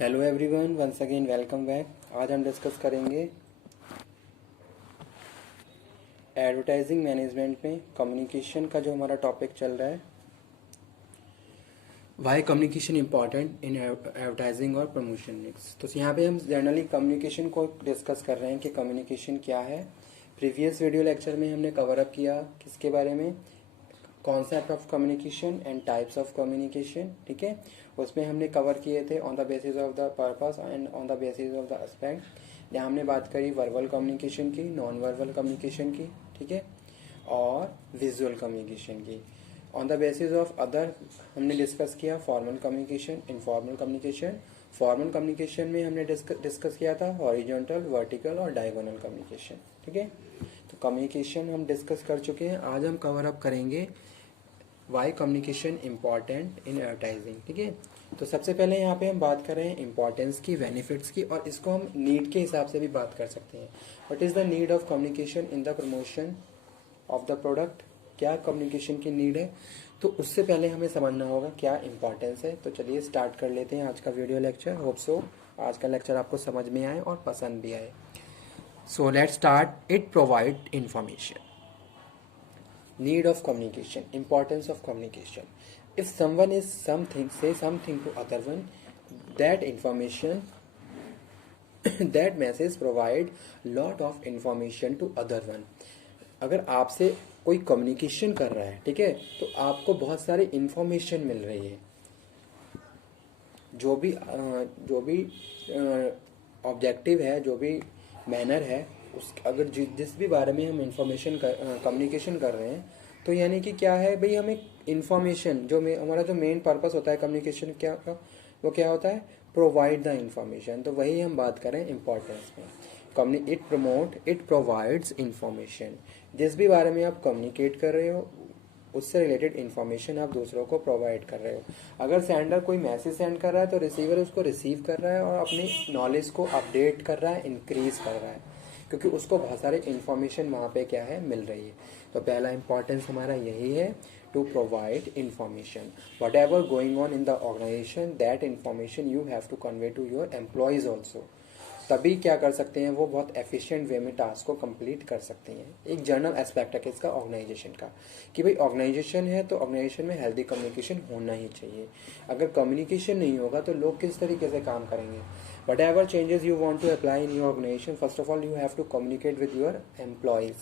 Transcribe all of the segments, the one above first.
Hello everyone, once again welcome back. आज हम discuss करेंगे एडवर्टाइजिंग मैनेजमेंट में कम्युनिकेशन का जो हमारा टॉपिक चल रहा है, why communication important in advertising और प्रमोशन मिक्स। तो यहाँ पे हम जनरली कम्युनिकेशन को डिस्कस कर रहे हैं कि कम्युनिकेशन क्या है। प्रीवियस वीडियो लेक्चर में हमने कवर अप किया किसके बारे में, concept of communication and types of communication. ठीक है, उसमें हमने कवर किए थे on the basis of the purpose and on the basis of the aspect. जहाँ हमने बात करी वर्बल कम्युनिकेशन की, नॉन वर्बल कम्युनिकेशन की, ठीक है, और विजुअल कम्युनिकेशन की। On the basis of other हमने डिस्कस किया formal communication, informal communication. Formal communication में हमने डिस्कस किया था हॉरिजॉन्टल, वर्टिकल और डायगोनल कम्युनिकेशन। ठीक है, तो कम्युनिकेशन हम डिस्कस कर चुके हैं। आज हम कवर अप करेंगे why communication important in advertising. ठीक है, तो सबसे पहले यहाँ पे हम बात कर रहे हैं इम्पॉर्टेंस की, बेनिफिट्स की, और इसको हम नीड के हिसाब से भी बात कर सकते हैं। What is the need of communication in the promotion of the product, क्या कम्युनिकेशन की नीड है। तो उससे पहले हमें समझना होगा क्या इंपॉर्टेंस है। तो चलिए स्टार्ट कर लेते हैं आज का वीडियो लेक्चर। होप सो आज का लेक्चर आपको समझ में आए और पसंद भी आए। So let's start. It provide information. Need of communication, importance of communication. If someone is something, say something to other one, that information, that message provide lot of information to other one. अगर आपसे कोई communication कर रहा है, ठीक है, तो आपको बहुत सारी इंफॉर्मेशन मिल रही है। जो भी ऑब्जेक्टिव है, जो भी मैनर है, उस अगर जिस भी बारे में हम इंफॉर्मेशन कम्युनिकेशन कर रहे हैं, तो यानी कि क्या है भाई, हमें इंफॉर्मेशन हमारा जो मेन पर्पस होता है कम्युनिकेशन क्या का, वो क्या होता है, प्रोवाइड द इंफॉर्मेशन। तो वही हम बात करें इंपॉर्टेंस में। It provides information. जिस भी बारे में आप कम्युनिकेट कर रहे हो उससे रिलेटेड इन्फॉर्मेशन आप दूसरों को प्रोवाइड कर रहे हो। अगर सेंडर कोई मैसेज सेंड कर रहा है तो रिसीवर उसको रिसीव कर रहा है और अपनी नॉलेज को अपडेट कर रहा है, इंक्रीज कर रहा है, क्योंकि उसको बहुत सारे इन्फॉर्मेशन वहाँ पे क्या है, मिल रही है। तो पहला इंपॉर्टेंस हमारा यही है, to provide information. Whatever going on in the organisation, that information you have to convey to your employees also. तभी क्या कर सकते हैं, वो बहुत एफिशिएंट वे में टास्क को कंप्लीट कर सकते हैं। एक जनरल एस्पेक्ट है इसका ऑर्गेनाइजेशन का, कि भाई ऑर्गेनाइजेशन है तो ऑर्गेनाइजेशन में हेल्दी कम्युनिकेशन होना ही चाहिए। अगर कम्युनिकेशन नहीं होगा तो लोग किस तरीके से काम करेंगे। Whatever changes you want to apply in your organisation, first of all you have to communicate with your employees.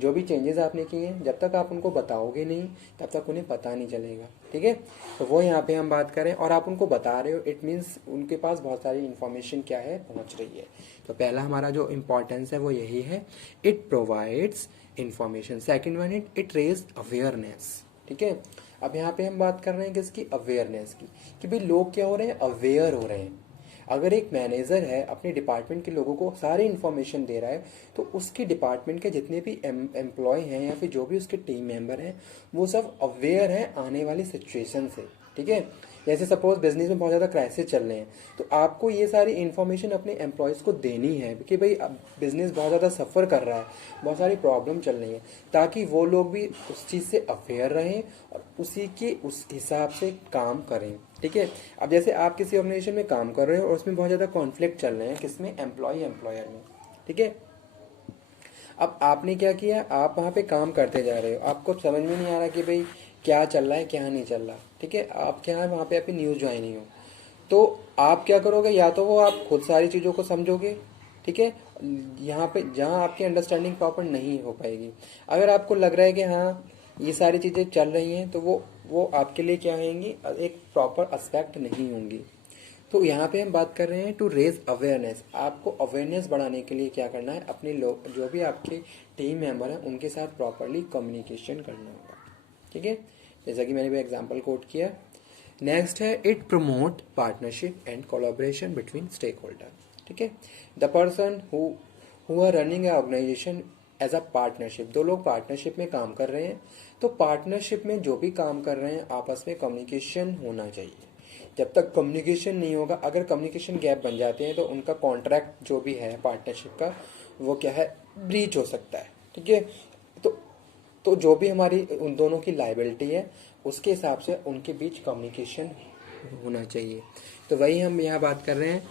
जो भी चेंजेस आपने किए हैं, जब तक आप उनको बताओगे नहीं तब तक उन्हें पता नहीं चलेगा। ठीक है, तो वो यहाँ पे हम बात करें और आप उनको बता रहे हो, इट मीन्स उनके पास बहुत सारी इन्फॉर्मेशन क्या है, पहुँच रही है। तो पहला हमारा जो इम्पोर्टेंस है वो यही है, it provides information. Second one, it raise awareness. ठीक है, अब यहाँ पे हम बात कर रहे हैं किसकी, अवेयरनेस की, कि भाई लोग क्या हो रहे हैं, अवेयर हो रहे हैं। अगर एक मैनेजर है अपने डिपार्टमेंट के लोगों को सारी इन्फॉर्मेशन दे रहा है, तो उसके डिपार्टमेंट के जितने भी एम्प्लॉय हैं या फिर जो भी उसके टीम मेंबर हैं, वो सब अवेयर हैं आने वाली सिचुएशन से। ठीक है, जैसे सपोज बिजनेस में बहुत ज़्यादा क्राइसिस चल रहे हैं, तो आपको ये सारी इन्फॉर्मेशन अपने एम्प्लॉयज़ को देनी है कि भाई अब बिजनेस बहुत ज़्यादा सफ़र कर रहा है, बहुत सारी प्रॉब्लम चल रही है, ताकि वो लोग भी उस चीज़ से अवेयर रहें और उस हिसाब से काम करें। ठीक है, अब जैसे आप किसी ऑर्गेनाइजेशन में काम कर रहे हो और उसमें बहुत ज़्यादा कॉन्फ्लिक्ट चल रहे हैं, किसमें, एम्प्लॉयर में। ठीक है, अब आपने क्या किया, आप वहाँ पे काम करते जा रहे हो, आपको समझ में नहीं आ रहा कि भाई क्या चल रहा है क्या नहीं चल रहा। ठीक है, आप क्या है वहाँ पे आपकी न्यूज़ ज्वाइनिंग हो, तो आप क्या करोगे, या तो वो आप खुद सारी चीज़ों को समझोगे। ठीक है, यहाँ पे जहाँ आपकी अंडरस्टैंडिंग प्रॉपर नहीं हो पाएगी। अगर आपको लग रहा है कि हाँ ये सारी चीज़ें चल रही हैं, तो वो आपके लिए क्या होंगी, एक प्रॉपर एस्पेक्ट नहीं होंगी। तो यहाँ पे हम बात कर रहे हैं टू रेज अवेयरनेस। आपको अवेयरनेस बढ़ाने के लिए क्या करना है, अपने लोग जो भी आपके टीम मेंबर हैं उनके साथ प्रॉपरली कम्युनिकेशन करना होगा। ठीक है, जैसा कि मैंने भी एग्जांपल कोट किया। नेक्स्ट है, it promote partnership and collaboration between stake holder. ठीक है, the person who are running a organisation as a partnership, दो लोग पार्टनरशिप में काम कर रहे हैं, तो पार्टनरशिप में जो भी काम कर रहे हैं आपस में कम्युनिकेशन होना चाहिए। जब तक कम्युनिकेशन नहीं होगा, अगर कम्युनिकेशन गैप बन जाते हैं तो उनका कॉन्ट्रैक्ट जो भी है पार्टनरशिप का, वो क्या है, ब्रीच हो सकता है। ठीक है, तो जो भी हमारी उन दोनों की लायबिलिटी है उसके हिसाब से उनके बीच कम्युनिकेशन होना चाहिए। तो वही हम यहाँ बात कर रहे हैं,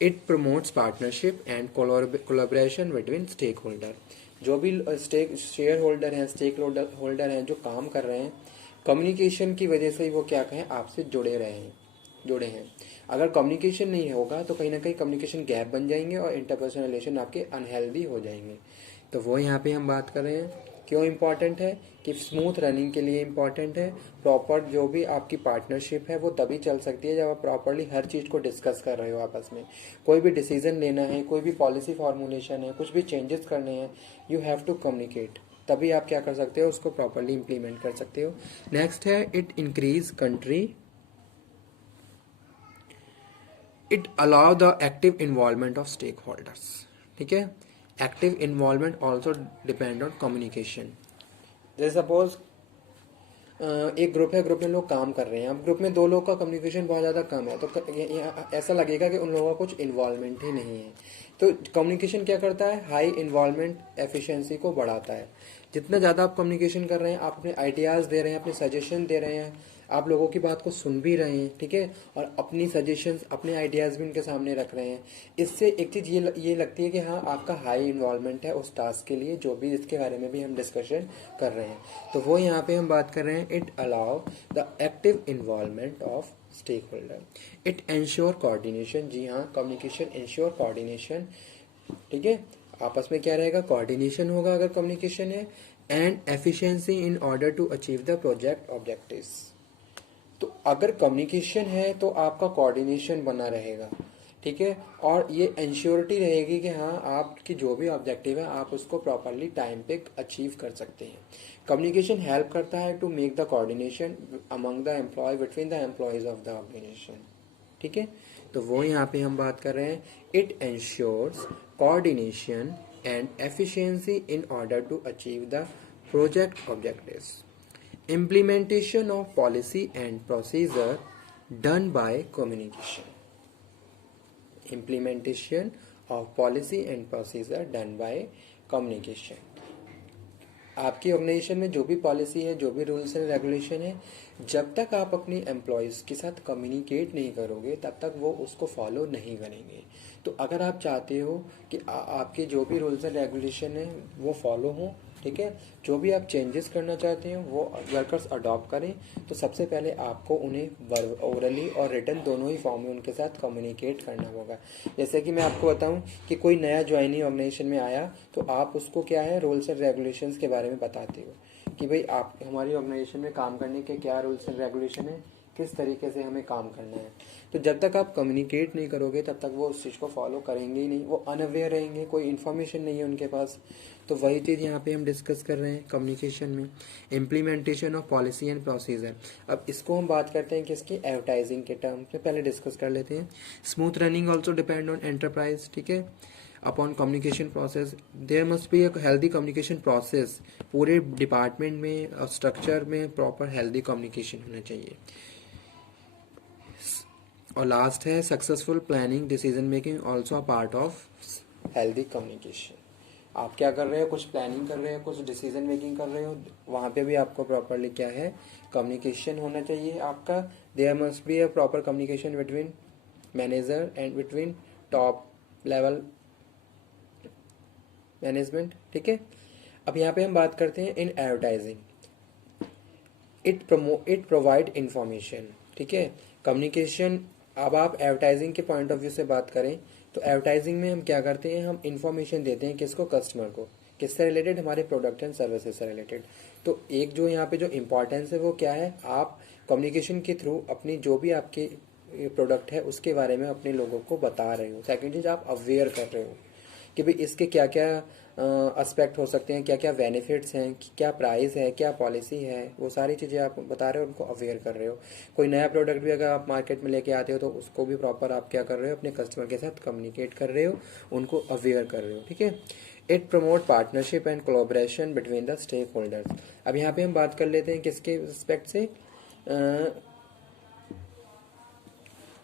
it promotes partnership and collaboration between stake holder. जो भी स्टेक शेयर होल्डर हैं, स्टेक होल्डर हैं जो काम कर रहे हैं, कम्युनिकेशन की वजह से ही वो क्या कहें आपसे जुड़े हैं। अगर कम्युनिकेशन नहीं होगा तो कहीं ना कहीं कम्युनिकेशन गैप बन जाएंगे और इंटरपर्सनल रिलेशन आपके अनहेल्दी हो जाएंगे। तो वो यहाँ पे हम बात कर रहे हैं क्यों इम्पॉर्टेंट है कि स्मूथ रनिंग के लिए इम्पॉर्टेंट है। प्रॉपर जो भी आपकी पार्टनरशिप है वो तभी चल सकती है जब आप प्रॉपरली हर चीज़ को डिस्कस कर रहे हो आपस में। कोई भी डिसीजन लेना है, कोई भी पॉलिसी फॉर्मुलेशन है, कुछ भी चेंजेस करने हैं, यू हैव टू कम्युनिकेट, तभी आप क्या कर सकते हो, उसको प्रॉपरली इम्प्लीमेंट कर सकते हो। नेक्स्ट है it increase country, it allow the active involvement of stake holders. ठीक है, active involvement also depend on communication. जैसे सपोज एक ग्रुप है, ग्रुप में लोग काम कर रहे हैं, अब ग्रुप में दो लोग का कम्युनिकेशन बहुत ज़्यादा कम है, तो ऐसा लगेगा कि उन लोगों का कुछ इन्वॉल्वमेंट ही नहीं है। तो कम्युनिकेशन क्या करता है, हाई इन्वॉल्वमेंट एफिशिएंसी को बढ़ाता है। जितना ज़्यादा आप कम्युनिकेशन कर रहे हैं, आप अपने आइडियाज़ दे रहे हैं, अपने सजेशन दे रहे हैं, आप लोगों की बात को सुन भी रहे हैं, ठीक है, और अपनी सजेशंस, अपने आइडियाज़ भी उनके सामने रख रहे हैं। इससे एक चीज़ ये लगती है कि हाँ आपका हाई इन्वॉल्वमेंट है उस टास्क के लिए, जो भी इसके बारे में भी हम डिस्कशन कर रहे हैं। तो वो यहाँ पे हम बात कर रहे हैं, it allow the active involvement of stakeholder, it ensure coordination. जी हाँ, कम्युनिकेशन एंश्योर कोऑर्डिनेशन, ठीक है, आपस में क्या रहेगा, कोऑर्डिनेशन होगा अगर कम्युनिकेशन है, and efficiency in order to achieve the project objectives. तो अगर कम्युनिकेशन है तो आपका कोऑर्डिनेशन बना रहेगा, ठीक है, और ये इंश्योरिटी रहेगी कि हाँ आपकी जो भी ऑब्जेक्टिव है आप उसको प्रॉपरली टाइम पे अचीव कर सकते हैं। कम्युनिकेशन हेल्प करता है to make the coordination among the employ between the employees of the organisation. ठीक है, तो वो यहाँ पे हम बात कर रहे हैं, it ensures coordination and efficiency in order to achieve the project objectives. Implementation of policy and procedure done by communication. Implementation of policy and procedure done by communication. आपकी ऑर्गेनाइजेशन में जो भी पॉलिसी है, जो भी रूल्स एंड रेगुलेशन है, जब तक आप अपनी एम्प्लॉयज़ के साथ कम्युनिकेट नहीं करोगे तब तक वो उसको फॉलो नहीं करेंगे। तो अगर आप चाहते हो कि आपके जो भी रूल्स एंड रेगुलेशन है वो फॉलो हों, ठीक है, जो भी आप चेंजेस करना चाहते हैं वो वर्कर्स अडॉप्ट करें, तो सबसे पहले आपको उन्हें ओरली और रिटन दोनों ही फॉर्म में उनके साथ कम्युनिकेट करना होगा। जैसे कि मैं आपको बताऊं कि कोई नया ज्वाइनिंग ऑर्गेनाइजेशन में आया तो आप उसको क्या है, रूल्स एंड रेगुलेशंस के बारे में बताते हो कि भाई आप हमारी ऑर्गेनाइजेशन में काम करने के क्या रूल्स एंड रेगुलेशन है, किस तरीके से हमें काम करना है। तो जब तक आप कम्युनिकेट नहीं करोगे तब तक वो उस चीज़ को फॉलो करेंगे ही नहीं, वो अनअवेयर रहेंगे, कोई इन्फॉर्मेशन नहीं है उनके पास। तो वही चीज़ यहाँ पे हम डिस्कस कर रहे हैं कम्युनिकेशन में, implementation of policy and procedure. अब इसको हम बात करते हैं किसकी, एडवर्टाइजिंग के टर्म में पहले डिस्कस कर लेते हैं। Smooth running also depend on enterprise, ठीक है, upon communication process. There must be एक हेल्दी कम्युनिकेशन प्रोसेस, पूरे डिपार्टमेंट में और स्ट्रक्चर में प्रॉपर हेल्दी कम्युनिकेशन होना चाहिए। और लास्ट है successful planning decision making also a part of healthy communication. आप क्या कर रहे हो, कुछ प्लानिंग कर रहे हो, कुछ डिसीजन मेकिंग कर रहे हो, वहाँ पे भी आपको प्रॉपरली क्या है, कम्युनिकेशन होना चाहिए आपका। There must be a proper communication between manager and between top level management, ठीक है। अब यहाँ पे हम बात करते हैं in advertising, it provide information, ठीक है, कम्युनिकेशन। अब आप एडवर्टाइजिंग के पॉइंट ऑफ व्यू से बात करें तो एडवर्टाइजिंग में हम क्या करते हैं, हम इंफॉर्मेशन देते हैं किसको, कस्टमर को, किससे रिलेटेड, हमारे प्रोडक्ट एंड सर्विसेज से रिलेटेड। तो एक जो यहाँ पे जो इम्पोर्टेंस है वो क्या है, आप कम्युनिकेशन के थ्रू अपनी जो भी आपकी प्रोडक्ट है उसके बारे में अपने लोगों को बता रहे हो। सेकेंड चीज, आप अवेयर कर रहे हो कि भाई इसके क्या क्या एस्पेक्ट हो सकते हैं, क्या क्या बेनिफिट्स हैं, क्या प्राइस है, क्या पॉलिसी है, वो सारी चीज़ें आप बता रहे हो, उनको अवेयर कर रहे हो। कोई नया प्रोडक्ट भी अगर आप मार्केट में लेके आते हो तो उसको भी प्रॉपर आप क्या कर रहे हो, अपने कस्टमर के साथ कम्युनिकेट कर रहे हो, उनको अवेयर कर रहे हो, ठीक है। It promote partnership and collaboration between the stakeholders. अब यहाँ पे हम बात कर लेते हैं किसके रिस्पेक्ट से,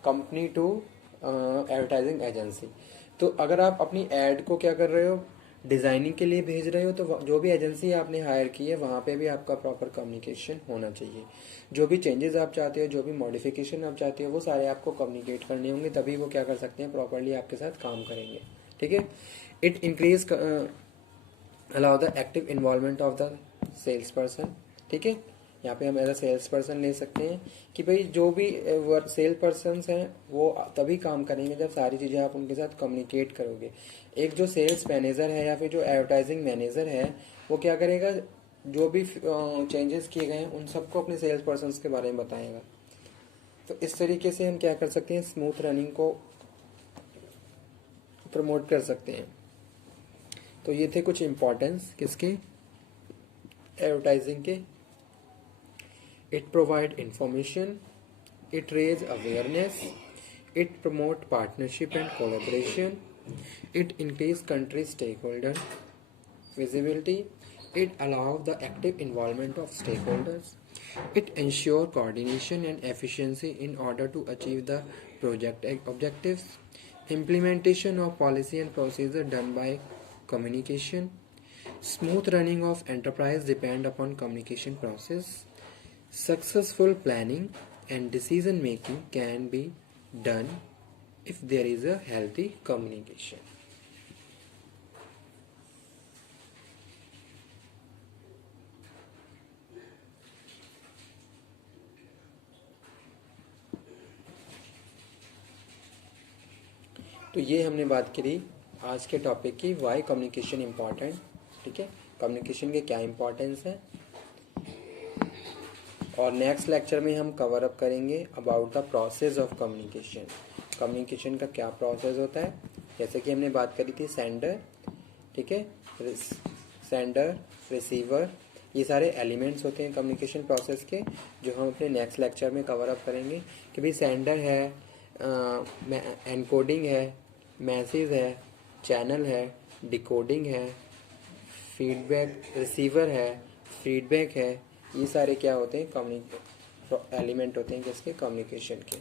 कंपनी टू एडवर्टाइजिंग एजेंसी। तो अगर आप अपनी एड को क्या कर रहे हो, डिज़ाइनिंग के लिए भेज रहे हो तो जो भी एजेंसी आपने हायर की है वहाँ पे भी आपका प्रॉपर कम्युनिकेशन होना चाहिए। जो भी चेंजेस आप चाहते हो, जो भी मॉडिफिकेशन आप चाहते हो, वो सारे आपको कम्युनिकेट करने होंगे, तभी वो क्या कर सकते हैं, प्रॉपरली आपके साथ काम करेंगे। ठीक है। It increase allow the active involvement of the sales person. ठीक है। यहाँ पे हम एज अ सेल्स पर्सन ले सकते हैं कि भाई जो भी सेल्स पर्सन हैं वो तभी काम करेंगे जब सारी चीज़ें आप उनके साथ कम्युनिकेट करोगे। एक जो सेल्स मैनेजर है या फिर जो एडवर्टाइजिंग मैनेजर है वो क्या करेगा, जो भी चेंजेस किए गए हैं उन सबको अपने सेल्स पर्सन के बारे में बताएगा। तो इस तरीके से हम क्या कर सकते हैं, स्मूथ रनिंग को प्रमोट कर सकते हैं। तो ये थे कुछ इम्पोर्टेंस किसके, एडवर्टाइजिंग के। It provide information, it raise awareness, it promote partnership and collaboration, it increase country stakeholder visibility, it allow the active involvement of stakeholders, it ensure coordination and efficiency in order to achieve the project objectives, implementation of policy and procedure done by communication, smooth running of enterprise depend upon communication process. Successful planning and decision making can be done if there is a healthy communication. तो ये हमने बात करी आज के topic की, Y communication important. ठीक है, कम्युनिकेशन के क्या इम्पोर्टेंस है, और नेक्स्ट लेक्चर में हम कवर अप करेंगे about the process of communication. Communication का क्या प्रोसेस होता है, जैसे कि हमने बात करी थी सेंडर, ठीक है, सेंडर, रिसीवर, ये सारे एलिमेंट्स होते हैं कम्युनिकेशन प्रोसेस के, जो हम अपने नेक्स्ट लेक्चर में कवर अप करेंगे कि भाई सेंडर है, एनकोडिंग है, मैसेज है, चैनल है, डिकोडिंग है, फीडबैक, रिसीवर है, फीडबैक है, ये सारे क्या होते हैं, एलिमेंट होते हैं किसके, कम्युनिकेशन के।